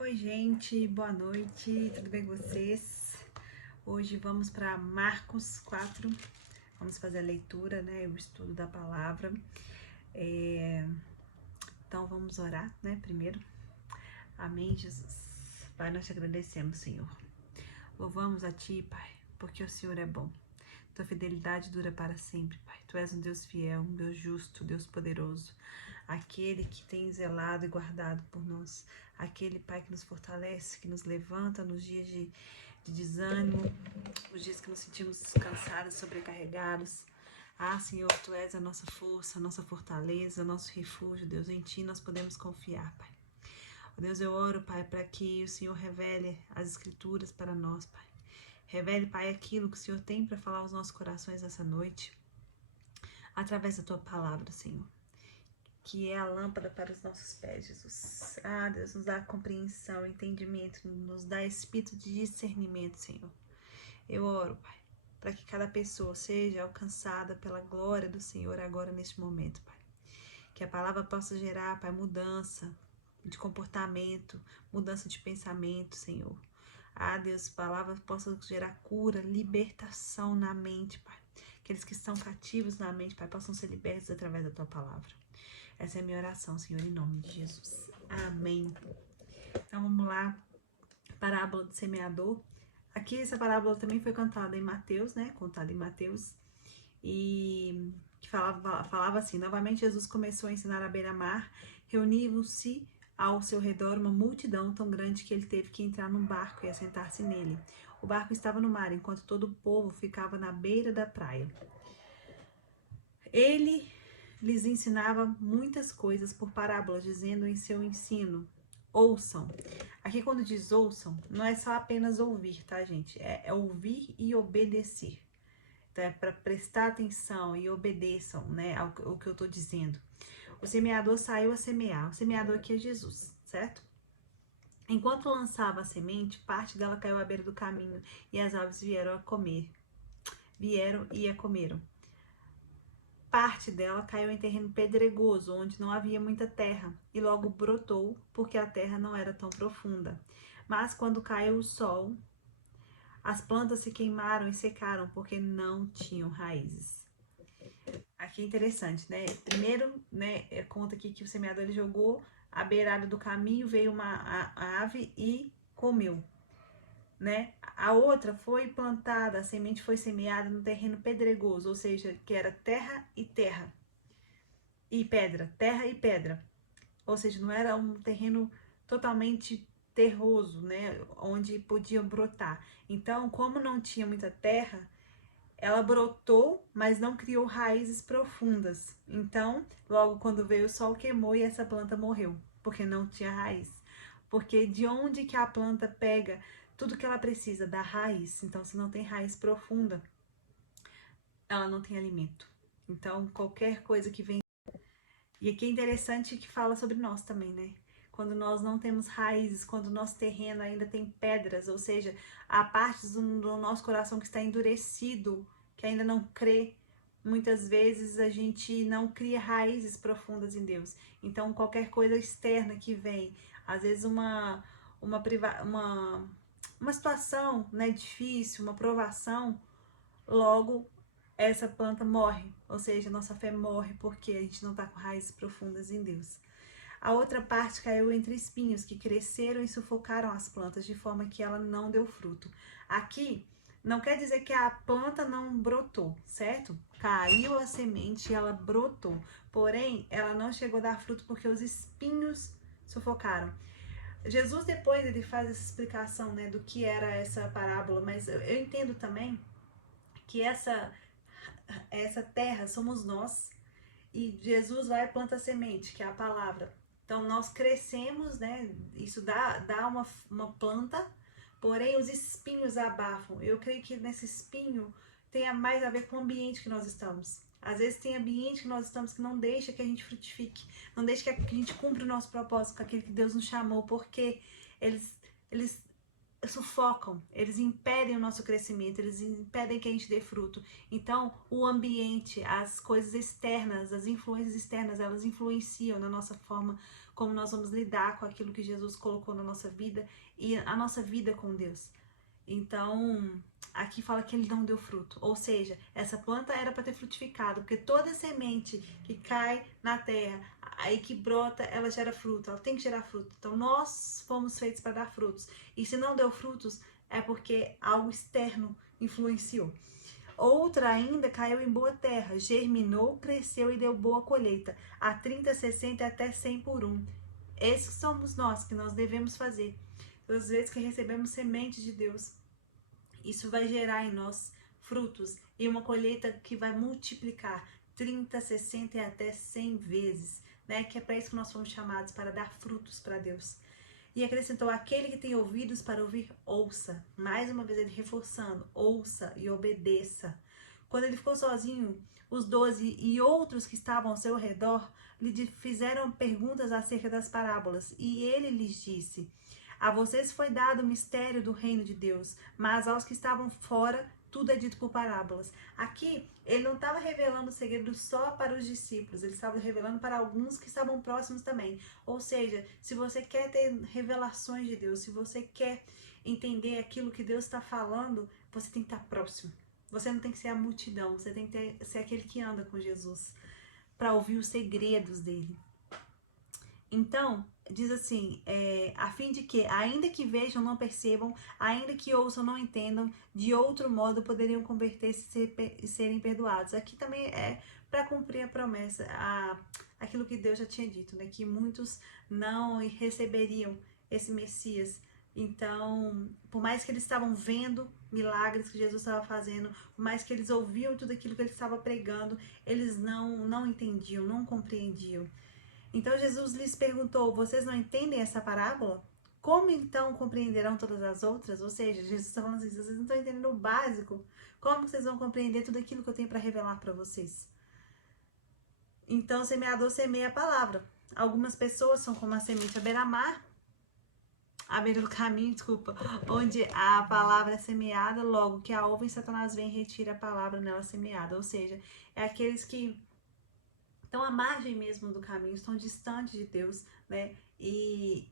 Oi, gente, boa noite, tudo bem com vocês? Hoje vamos para Marcos 4, vamos fazer a leitura, né, o estudo da palavra. Então vamos orar, né, primeiro. Amém, Jesus. Pai, nós te agradecemos, Senhor. Louvamos a Ti, Pai, porque o Senhor é bom. Tua fidelidade dura para sempre, Pai. Tu és um Deus fiel, um Deus justo, Deus poderoso. Aquele que tem zelado e guardado por nós. Aquele, Pai, que nos fortalece, que nos levanta nos dias de desânimo, nos dias que nos sentimos cansados, sobrecarregados. Ah, Senhor, Tu és a nossa força, a nossa fortaleza, nosso refúgio, Deus. Em Ti nós podemos confiar, Pai. Ó Deus, eu oro, Pai, para que o Senhor revele as Escrituras para nós, Pai. Revele, Pai, aquilo que o Senhor tem para falar aos nossos corações essa noite, através da Tua palavra, Senhor, que é a lâmpada para os nossos pés, Jesus. Ah, Deus, nos dá compreensão, entendimento, nos dá espírito de discernimento, Senhor. Eu oro, Pai, para que cada pessoa seja alcançada pela glória do Senhor agora neste momento, Pai. Que a palavra possa gerar, Pai, mudança de comportamento, mudança de pensamento, Senhor. Ah, Deus, palavras possam gerar cura, libertação na mente, Pai. Aqueles que estão cativos na mente, Pai, possam ser libertos através da Tua palavra. Essa é a minha oração, Senhor, em nome de Jesus. Amém. Então vamos lá, parábola do semeador. Aqui essa parábola também foi cantada em Mateus, né? Contada em Mateus. E que falava assim: novamente Jesus começou a ensinar à beira-mar, reuniu-se ao seu redor uma multidão tão grande que ele teve que entrar num barco e assentar-se nele. O barco estava no mar, enquanto todo o povo ficava na beira da praia. Ele lhes ensinava muitas coisas por parábolas, dizendo em seu ensino: ouçam. Aqui quando diz ouçam, não é só apenas ouvir, tá, gente? É ouvir e obedecer. Então é para prestar atenção e obedeçam, né, ao que eu estou dizendo. O semeador saiu a semear. O semeador aqui é Jesus, certo? Enquanto lançava a semente, parte dela caiu à beira do caminho e as aves vieram a comer. Vieram e a comeram. Parte dela caiu em terreno pedregoso, onde não havia muita terra, e logo brotou, porque a terra não era tão profunda. Mas quando caiu o sol, as plantas se queimaram e secaram, porque não tinham raízes. Aqui é interessante, né? Primeiro, né, conta aqui que o semeador ele jogou à beirada do caminho, veio uma ave e comeu, né? A outra foi plantada, a semente foi semeada no terreno pedregoso, ou seja, que era terra e terra. E pedra, terra e pedra. Ou seja, não era um terreno totalmente terroso, né, onde podia brotar. Então, como não tinha muita terra, ela brotou, mas não criou raízes profundas. Então, logo quando veio o sol, queimou e essa planta morreu, porque não tinha raiz. Porque de onde que a planta pega tudo que ela precisa? Da raiz. Então, se não tem raiz profunda, ela não tem alimento. Então, qualquer coisa que vem. E aqui é interessante que fala sobre nós também, né? Quando nós não temos raízes, quando o nosso terreno ainda tem pedras, ou seja, há partes do nosso coração que está endurecido, que ainda não crê, muitas vezes a gente não cria raízes profundas em Deus. Então, qualquer coisa externa que vem, às vezes uma situação, né, difícil, uma provação, logo essa planta morre, ou seja, nossa fé morre porque a gente não está com raízes profundas em Deus. A outra parte caiu entre espinhos que cresceram e sufocaram as plantas de forma que ela não deu fruto. Aqui não quer dizer que a planta não brotou, certo? Caiu a semente e ela brotou, porém ela não chegou a dar fruto porque os espinhos sufocaram. Jesus depois ele faz essa explicação, né, do que era essa parábola, mas eu entendo também que essa terra somos nós e Jesus vai e planta a semente, que é a palavra. Então nós crescemos, né? Isso dá uma planta, porém os espinhos abafam. Eu creio que nesse espinho tenha mais a ver com o ambiente que nós estamos. Às vezes tem ambiente que nós estamos que não deixa que a gente frutifique, não deixa que a gente cumpra o nosso propósito, com aquilo que Deus nos chamou, porque eles sufocam, eles impedem o nosso crescimento, eles impedem que a gente dê fruto. Então, o ambiente, as coisas externas, as influências externas, elas influenciam na nossa forma como nós vamos lidar com aquilo que Jesus colocou na nossa vida e a nossa vida com Deus. Então, aqui fala que ele não deu fruto, ou seja, essa planta era para ter frutificado, porque toda semente que cai na terra, aí que brota, ela gera fruto, ela tem que gerar fruto. Então, nós fomos feitos para dar frutos, e se não deu frutos, é porque algo externo influenciou. Outra ainda caiu em boa terra, germinou, cresceu e deu boa colheita, a 30, 60 e até 100 por um. Esses somos nós, que nós devemos fazer. Todas as vezes que recebemos semente de Deus, isso vai gerar em nós frutos e uma colheita que vai multiplicar 30, 60 e até 100 vezes, né? Que é para isso que nós fomos chamados, para dar frutos para Deus. E acrescentou: aquele que tem ouvidos para ouvir, ouça. Mais uma vez ele reforçando: ouça e obedeça. Quando ele ficou sozinho, os 12 e outros que estavam ao seu redor lhe fizeram perguntas acerca das parábolas, e ele lhes disse: a vocês foi dado o mistério do reino de Deus, mas aos que estavam fora, tudo é dito por parábolas. Aqui, ele não estava revelando o segredo só para os discípulos, ele estava revelando para alguns que estavam próximos também. Ou seja, se você quer ter revelações de Deus, se você quer entender aquilo que Deus está falando, você tem que estar próximo. Você não tem que ser a multidão, você tem que ser aquele que anda com Jesus, para ouvir os segredos dele. Então, diz assim, a fim de que, ainda que vejam, não percebam, ainda que ouçam, não entendam, de outro modo poderiam converter-se e serem perdoados. Aqui também é para cumprir a promessa, aquilo que Deus já tinha dito, né? Que muitos não receberiam esse Messias. Então, por mais que eles estavam vendo milagres que Jesus estava fazendo, por mais que eles ouviam tudo aquilo que ele estava pregando, eles não entendiam, não compreendiam. Então Jesus lhes perguntou: vocês não entendem essa parábola? Como então compreenderão todas as outras? Ou seja, Jesus está falando assim: vocês não estão entendendo o básico. Como vocês vão compreender tudo aquilo que eu tenho para revelar para vocês? Então o semeador semeia a palavra. Algumas pessoas são como a semente à beira-mar, à beira do caminho, desculpa, onde a palavra é semeada, logo que a ouvem, Satanás vem e retira a palavra nela semeada. Ou seja, é aqueles que estão à margem mesmo do caminho, estão distantes de Deus, né? E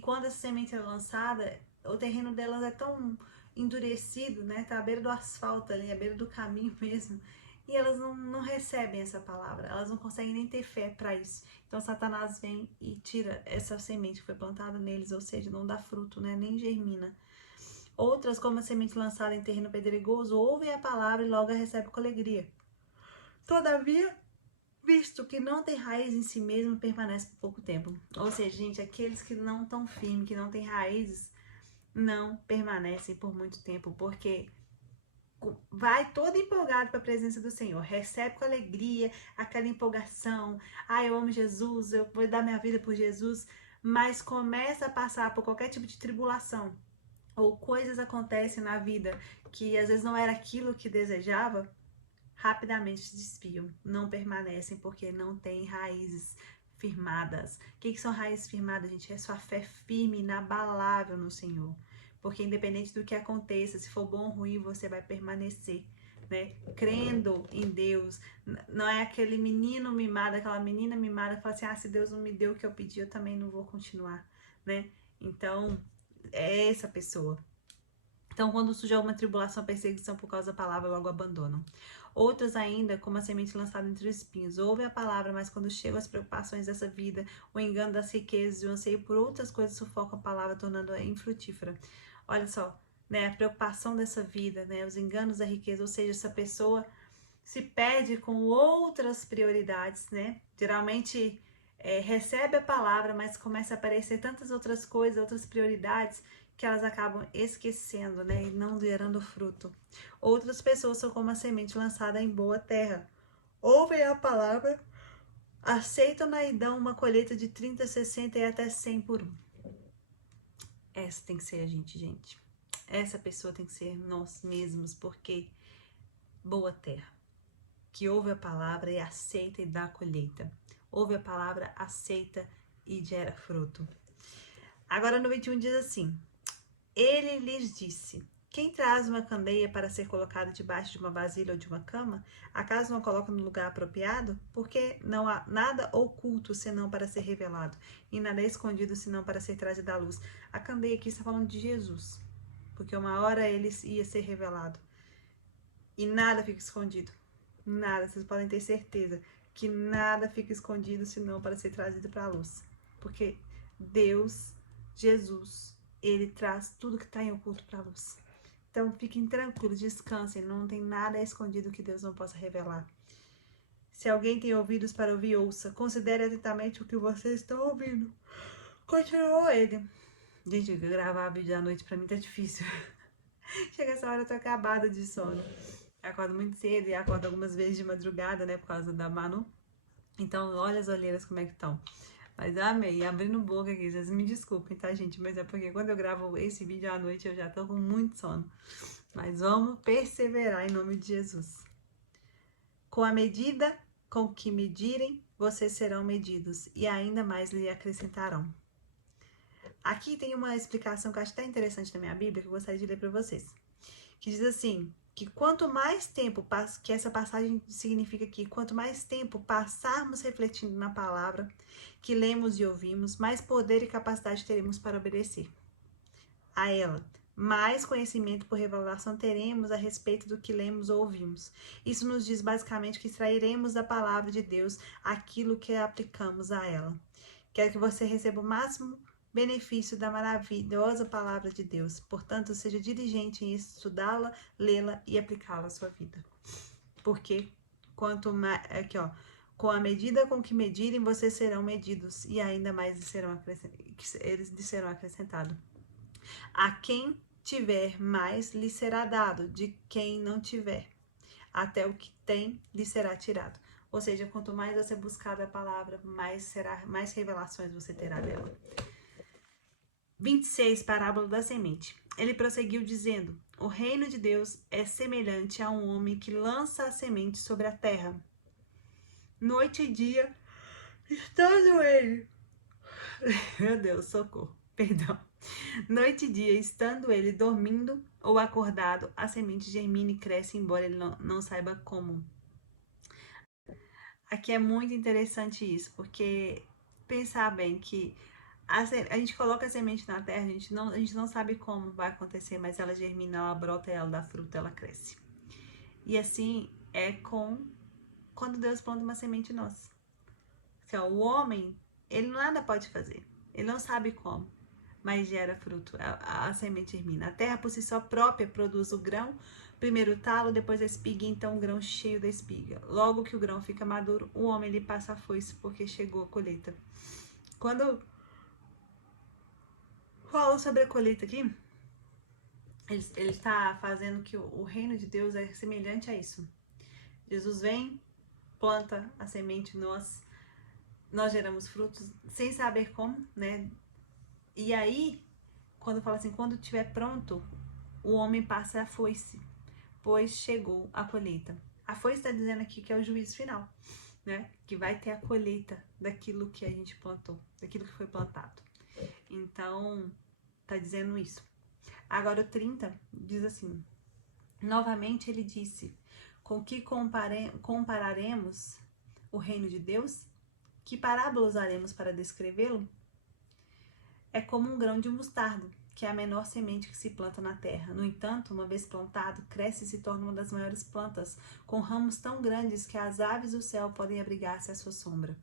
quando essa semente é lançada, o terreno delas é tão endurecido, né? Tá à beira do asfalto ali, à beira do caminho mesmo. E elas não recebem essa palavra, elas não conseguem nem ter fé para isso. Então Satanás vem e tira essa semente que foi plantada neles, ou seja, não dá fruto, né? Nem germina. Outras, como a semente lançada em terreno pedregoso, ouvem a palavra e logo a recebem com alegria. Todavia, visto que não tem raiz em si mesmo, permanece por pouco tempo. Ou seja, gente, aqueles que não estão firmes, que não têm raízes, não permanecem por muito tempo, porque vai todo empolgado para a presença do Senhor, recebe com alegria aquela empolgação: eu amo Jesus, eu vou dar minha vida por Jesus, mas começa a passar por qualquer tipo de tribulação, ou coisas acontecem na vida que às vezes não era aquilo que desejava, rapidamente se desviam, não permanecem porque não têm raízes firmadas. O que são raízes firmadas, gente? É sua fé firme, inabalável no Senhor. Porque independente do que aconteça, se for bom ou ruim, você vai permanecer, né? Crendo em Deus. Não é aquele menino mimado, aquela menina mimada que fala assim: se Deus não me deu o que eu pedi, eu também não vou continuar, né? Então, é essa pessoa. Então, quando surge alguma tribulação, perseguição por causa da palavra, logo abandonam. Outras ainda, como a semente lançada entre os espinhos, ouvem a palavra, mas quando chegam as preocupações dessa vida, o engano das riquezas e o anseio por outras coisas sufocam a palavra, tornando-a infrutífera. Olha só, né, a preocupação dessa vida, né, os enganos da riqueza, ou seja, essa pessoa se perde com outras prioridades, né? Geralmente recebe a palavra, mas começa a aparecer tantas outras coisas, outras prioridades, que elas acabam esquecendo, né? E não gerando fruto. Outras pessoas são como a semente lançada em boa terra. Ouvem a palavra, aceitam-na e dão uma colheita de 30, 60 e até 100 por um. Essa tem que ser a gente. Essa pessoa tem que ser nós mesmos, porque boa terra, que ouve a palavra e aceita e dá a colheita. Ouve a palavra, aceita e gera fruto. Agora no 21 diz assim: ele lhes disse: Quem traz uma candeia para ser colocada debaixo de uma vasilha ou de uma cama, acaso não coloca no lugar apropriado? Porque não há nada oculto senão para ser revelado, e nada escondido senão para ser trazido à luz. A candeia aqui está falando de Jesus, porque uma hora ele ia ser revelado. E nada fica escondido. Nada, vocês podem ter certeza que nada fica escondido senão para ser trazido para a luz. Porque Deus, Jesus, ele traz tudo que está em oculto para a luz. Então fiquem tranquilos, descansem, não tem nada escondido que Deus não possa revelar. Se alguém tem ouvidos para ouvir, ouça. Considere atentamente o que vocês estão ouvindo. Continuou ele. Gente, gravar vídeo à noite pra mim tá difícil. Chega essa hora, eu tô acabada de sono. Eu acordo muito cedo e acordo algumas vezes de madrugada, né, por causa da Manu. Então, olha as olheiras como é que estão. Mas eu amei, abrindo boca aqui, vocês me desculpem, tá, gente? Mas é porque quando eu gravo esse vídeo à noite, eu já tô com muito sono. Mas vamos perseverar em nome de Jesus. Com a medida com que medirem, vocês serão medidos, e ainda mais lhe acrescentarão. Aqui tem uma explicação que eu acho até interessante na minha Bíblia, que eu gostaria de ler para vocês. Que diz assim, que quanto mais tempo, que essa passagem significa que quanto mais tempo passarmos refletindo na palavra que lemos e ouvimos, mais poder e capacidade teremos para obedecer a ela. Mais conhecimento por revelação teremos a respeito do que lemos ou ouvimos. Isso nos diz basicamente que extrairemos da palavra de Deus aquilo que aplicamos a ela. Quero que você receba o máximo benefício da maravilhosa palavra de Deus. Portanto, seja diligente em estudá-la, lê-la e aplicá-la à sua vida. Porque quanto mais, aqui ó, com a medida com que medirem, vocês serão medidos e ainda mais eles lhes serão acrescentados. A quem tiver mais, lhe será dado, de quem não tiver, até o que tem, lhe será tirado. Ou seja, quanto mais você buscar da palavra, mais revelações você terá dela. 26, parábola da semente. Ele prosseguiu dizendo, o reino de Deus é semelhante a um homem que lança a semente sobre a terra. Noite e dia, estando ele... Meu Deus, socorro, perdão. Noite e dia, estando ele dormindo ou acordado, a semente germina e cresce, embora ele não saiba como. Aqui é muito interessante isso, porque pensar bem que a gente coloca a semente na terra, a gente não sabe como vai acontecer, mas ela germina, ela brota, ela dá fruto, ela cresce. E assim é quando Deus planta uma semente nossa. Assim, ó, o homem, ele nada pode fazer, ele não sabe como, mas gera fruto, a semente germina. A terra por si só própria produz o grão, primeiro o talo, depois a espiga, então o grão cheio da espiga. Logo que o grão fica maduro, o homem lhe passa a foice, porque chegou a colheita. Quando falo sobre a colheita aqui, ele está fazendo que o reino de Deus é semelhante a isso. Jesus vem, planta a semente, nós geramos frutos sem saber como, né? E aí, quando fala assim, quando estiver pronto, o homem passa a foice, pois chegou a colheita. A foice está dizendo aqui que é o juízo final, né? Que vai ter a colheita daquilo que a gente plantou, daquilo que foi plantado. Então, tá dizendo isso. Agora o 30 diz assim, novamente ele disse, com que compararemos o reino de Deus? Que parábola usaremos para descrevê-lo? É como um grão de mostarda, que é a menor semente que se planta na terra. No entanto, uma vez plantado, cresce e se torna uma das maiores plantas, com ramos tão grandes que as aves do céu podem abrigar-se à sua sombra.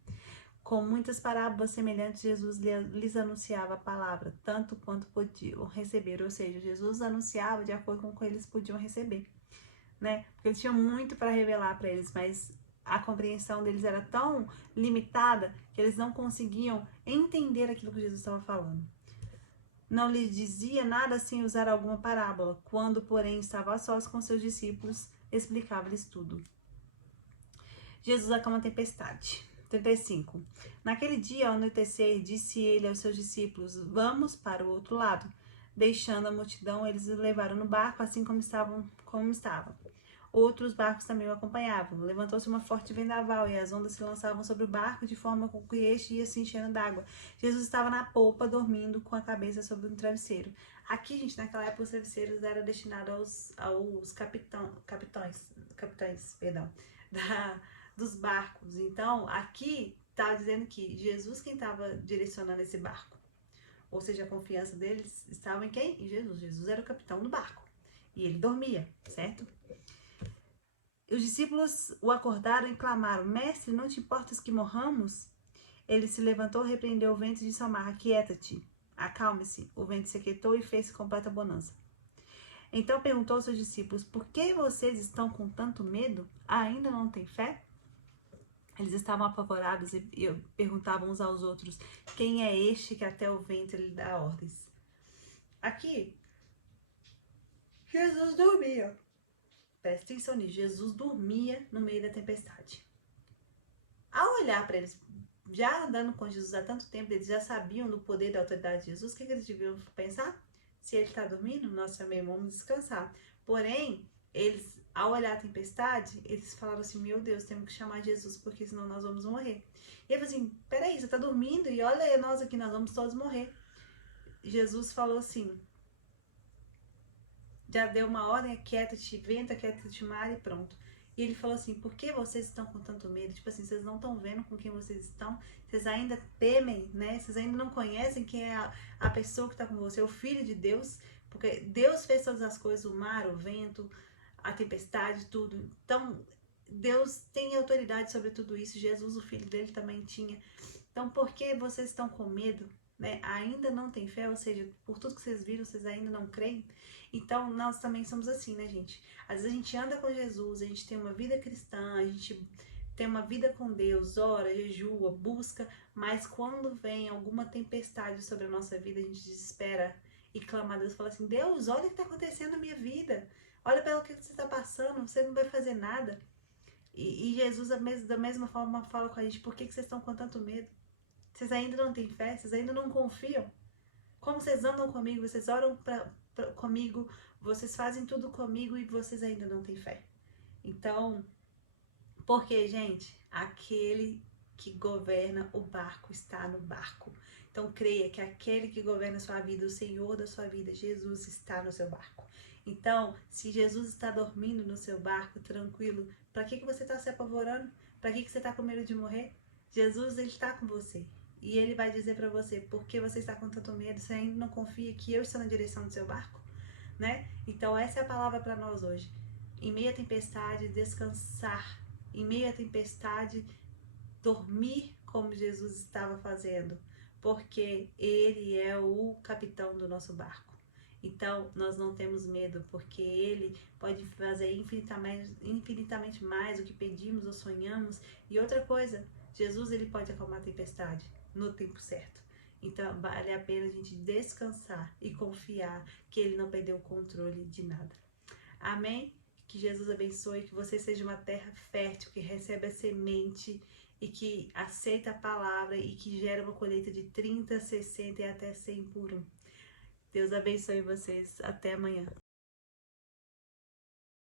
Com muitas parábolas semelhantes, Jesus lhes anunciava a palavra, tanto quanto podiam receber. Ou seja, Jesus anunciava de acordo com o que eles podiam receber, né? Porque eles tinham muito para revelar para eles, mas a compreensão deles era tão limitada que eles não conseguiam entender aquilo que Jesus estava falando. Não lhes dizia nada sem usar alguma parábola. Quando, porém, estava a sós com seus discípulos, explicava-lhes tudo. Jesus acalma a tempestade. 35. Naquele dia, ao anoitecer, disse ele aos seus discípulos, vamos para o outro lado. Deixando a multidão, eles os levaram no barco, assim como estavam. Outros barcos também o acompanhavam. Levantou-se uma forte vendaval e as ondas se lançavam sobre o barco de forma com que este ia se enchendo d'água. Jesus estava na polpa, dormindo com a cabeça sobre um travesseiro. Aqui, gente, naquela época os travesseiros eram destinados aos capitães, perdão, dos barcos. Então, aqui está dizendo que Jesus quem estava direcionando esse barco. Ou seja, a confiança deles estava em quem? Em Jesus. Jesus era o capitão do barco. E ele dormia, certo? Os discípulos o acordaram e clamaram: Mestre, não te importas que morramos? Ele se levantou, repreendeu o vento e disse ao mar: Aquieta-te, acalme-se. O vento se aquietou e fez completa bonança. Então perguntou aos seus discípulos: Por que vocês estão com tanto medo? Ainda não têm fé? Eles estavam apavorados e perguntavam uns aos outros: Quem é este que até o vento lhe dá ordens? Aqui, Jesus dormia. Presta atenção nisso. Jesus dormia no meio da tempestade. Ao olhar para eles, já andando com Jesus há tanto tempo, eles já sabiam do poder e da autoridade de Jesus. O que eles deviam pensar? Se ele está dormindo, nós também vamos descansar. Porém, eles, ao olhar a tempestade, eles falaram assim: Meu Deus, temos que chamar Jesus, porque senão nós vamos morrer. E ele falou assim: Peraí, você está dormindo e olha nós aqui, nós vamos todos morrer. Jesus falou assim: Já deu uma ordem, aquieta-te vento, aquieta-te mar e pronto. E ele falou assim: Por que vocês estão com tanto medo? Tipo assim, vocês não estão vendo com quem vocês estão? Vocês ainda temem, né? Vocês ainda não conhecem quem é a pessoa que está com você, o Filho de Deus? Porque Deus fez todas as coisas, o mar, o vento, a tempestade, tudo. Então, Deus tem autoridade sobre tudo isso. Jesus, o Filho dele, também tinha. Então, por que vocês estão com medo? Né? Ainda não tem fé, ou seja, por tudo que vocês viram, vocês ainda não creem? Então, nós também somos assim, né, gente? Às vezes a gente anda com Jesus, a gente tem uma vida cristã, a gente tem uma vida com Deus, ora, jejua, busca, mas quando vem alguma tempestade sobre a nossa vida, a gente desespera e clama a Deus, fala assim: Deus, olha o que está acontecendo na minha vida, olha pelo que você está passando, você não vai fazer nada. E Jesus, da mesma forma, fala com a gente: Por que vocês estão com tanto medo? Vocês ainda não têm fé? Vocês ainda não confiam? Como vocês andam comigo? Vocês oram comigo? Vocês fazem tudo comigo e vocês ainda não têm fé? Então, porque, gente, aquele que governa o barco está no barco. Então, creia que aquele que governa a sua vida, o Senhor da sua vida, Jesus, está no seu barco. Então, se Jesus está dormindo no seu barco, tranquilo, para que você está se apavorando? Para que você está com medo de morrer? Jesus, ele está com você. E ele vai dizer para você: Por que você está com tanto medo? Você ainda não confia que eu estou na direção do seu barco? Né? Então, essa é a palavra para nós hoje. Em meio à tempestade, descansar. Em meio à tempestade, dormir como Jesus estava fazendo, porque ele é o capitão do nosso barco. Então, nós não temos medo, porque ele pode fazer infinitamente mais do que pedimos ou sonhamos. E outra coisa, Jesus, ele pode acalmar a tempestade no tempo certo. Então, vale a pena a gente descansar e confiar que ele não perdeu o controle de nada. Amém? Que Jesus abençoe, que você seja uma terra fértil, que recebe a semente e que aceita a palavra e que gera uma colheita de 30, 60 e até 100 por um. Deus abençoe vocês. Até amanhã.